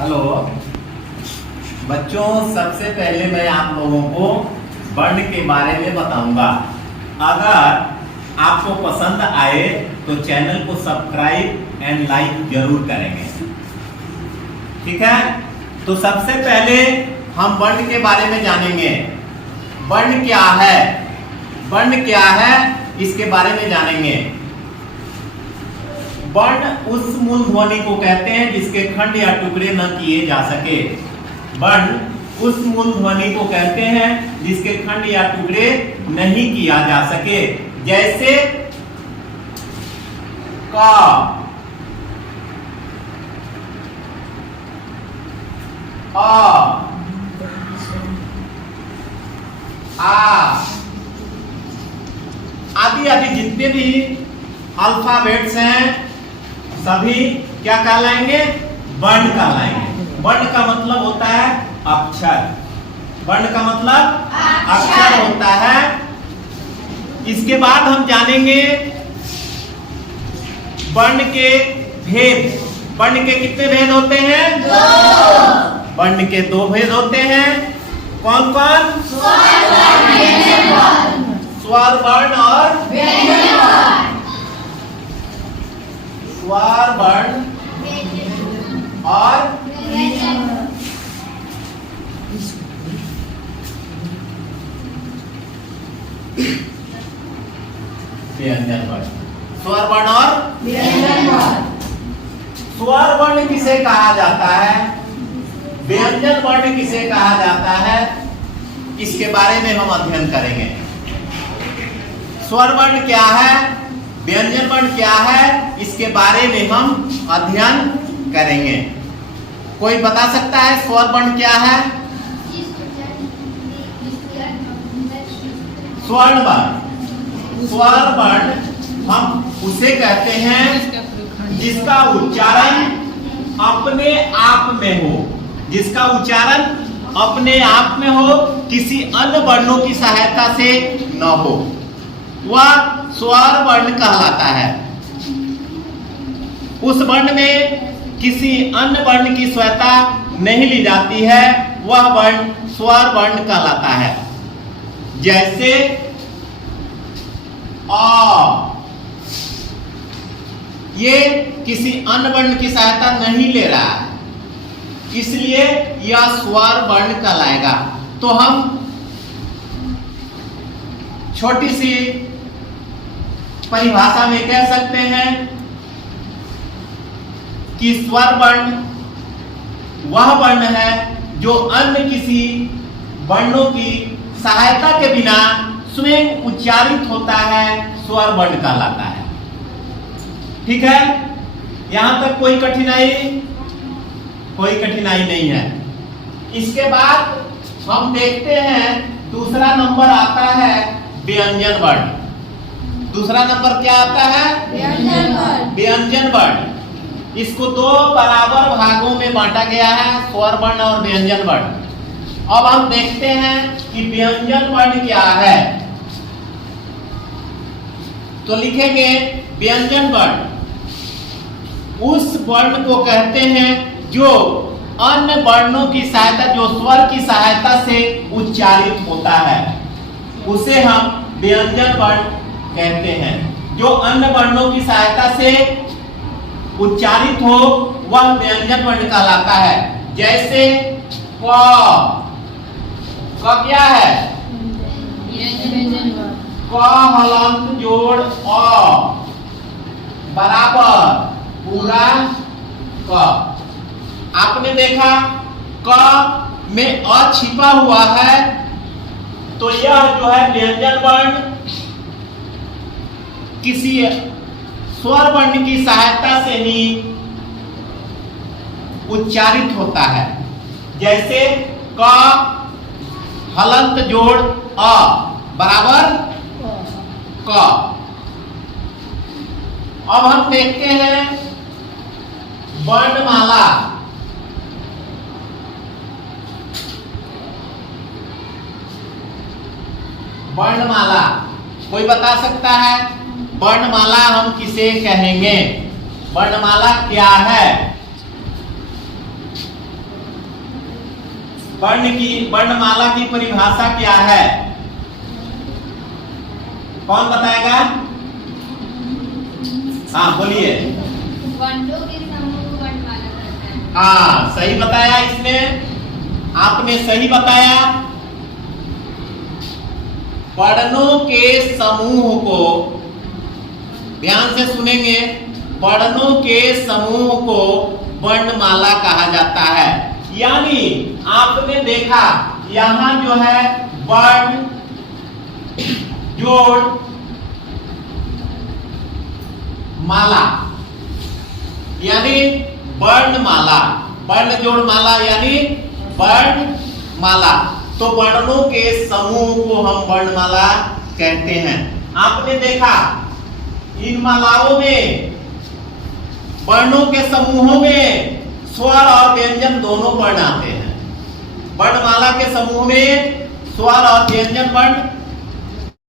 Hello बच्चों, सबसे पहले मैं आप लोगों को वर्ण के बारे में बताऊंगा। अगर आपको पसंद आए तो चैनल को सब्सक्राइब एंड लाइक जरूर करेंगे, ठीक है। तो सबसे पहले हम वर्ण के बारे में जानेंगे। वर्ण क्या है, वर्ण क्या है इसके बारे में जानेंगे। वर्ण उस मूल ध्वनि को कहते हैं जिसके खंड या टुकड़े न किए जा सके। वर्ण उस मूल ध्वनि को कहते हैं जिसके खंड या टुकड़े नहीं किया जा सके। जैसे का, आ आदि आदि जितने भी अल्फाबेट्स हैं सभी क्या कहलाएंगे, वर्ण कहलाएंगे। वर्ण का मतलब होता है अक्षर, वर्ण का मतलब अक्षर होता है। इसके बाद हम जानेंगे वर्ण के भेद। वर्ण के कितने भेद होते हैं? दो। वर्ण के दो भेद होते हैं। कौन कौन? स्वर वर्ण और व्यंजन वर्ण। स्वर वर्ण और व्यंजन वर्ण। स्वर वर्ण और व्यंजन वर्ण। स्वर वर्ण किसे कहा जाता है, व्यंजन वर्ण किसे कहा जाता है, इसके बारे में हम अध्ययन करेंगे। स्वर वर्ण क्या है, व्यंजन वर्ण क्या है, इसके बारे में हम अध्ययन करेंगे। कोई बता सकता है स्वर वर्ण क्या है? स्वर्ण वर्ण, स्वर वर्ण हम उसे कहते हैं जिसका उच्चारण अपने आप में हो, जिसका उच्चारण अपने आप में हो, किसी अन्य वर्णों की सहायता से न हो, वह स्वर वर्ण कहलाता है। उस वर्ण में किसी अन्य वर्ण की सहायता नहीं ली जाती है, वह वर्ण स्वर वर्ण कहलाता है। जैसे अ, ये किसी अन्य वर्ण की सहायता नहीं ले रहा है, इसलिए यह स्वर वर्ण कहलाएगा। तो हम छोटी सी परिभाषा में कह सकते हैं कि स्वर वर्ण वह वर्ण है जो अन्य किसी वर्णों की सहायता के बिना स्वयं उच्चारित होता है, स्वर वर्ण कहलाता है। ठीक है, यहां तक कोई कठिनाई नहीं है। इसके बाद हम देखते हैं दूसरा नंबर आता है व्यंजन वर्ण। दूसरा नंबर क्या आता है? व्यंजन वर्ण। व्यंजन वर्ण, इसको दो बराबर भागों में बांटा गया है, स्वर वर्ण और व्यंजन वर्ण। अब हम देखते हैं कि व्यंजन वर्ण क्या है। तो लिखेंगे व्यंजन वर्ण उस वर्ण को कहते हैं जो अन्य वर्णों की सहायता, जो स्वर की सहायता से उच्चारित होता है, उसे हम व्यंजन वर्ण कहते हैं। जो अन्य वर्णों की सहायता से उच्चारित हो वह व्यंजन वर्ण कहलाता है। जैसे क क्या है? क हलंत जोड़ अ बराबर पूरा क। आपने देखा क में अ छिपा हुआ है, तो यह जो है व्यंजन वर्ण किसी स्वर वर्ण की सहायता से ही उच्चारित होता है। जैसे क हलंत जोड़ अ बराबर क। अब हम देखते हैं वर्णमाला। वर्णमाला कोई बता सकता है वर्णमाला हम किसे कहेंगे? वर्णमाला क्या है? वर्णमाला की परिभाषा क्या है? कौन बताएगा? हाँ बोलिए। वर्णों के समूह को वर्णमाला कहते हैं। हाँ सही बताया इसने, आपने सही बताया। वर्णों के समूह को, ध्यान से सुनेंगे, वर्णों के समूह को वर्णमाला कहा जाता है। यानी आपने देखा यहां जो है वर्ण जोड़ माला यानी वर्णमाला, वर्ण जोड़ माला यानी वर्णमाला। तो वर्णों के समूह को हम वर्णमाला कहते हैं। आपने देखा इन मालाओं में, वर्णों के समूहों में स्वर और व्यंजन दोनों वर्ण आते हैं। वर्णमाला के समूह में स्वर और व्यंजन वर्ण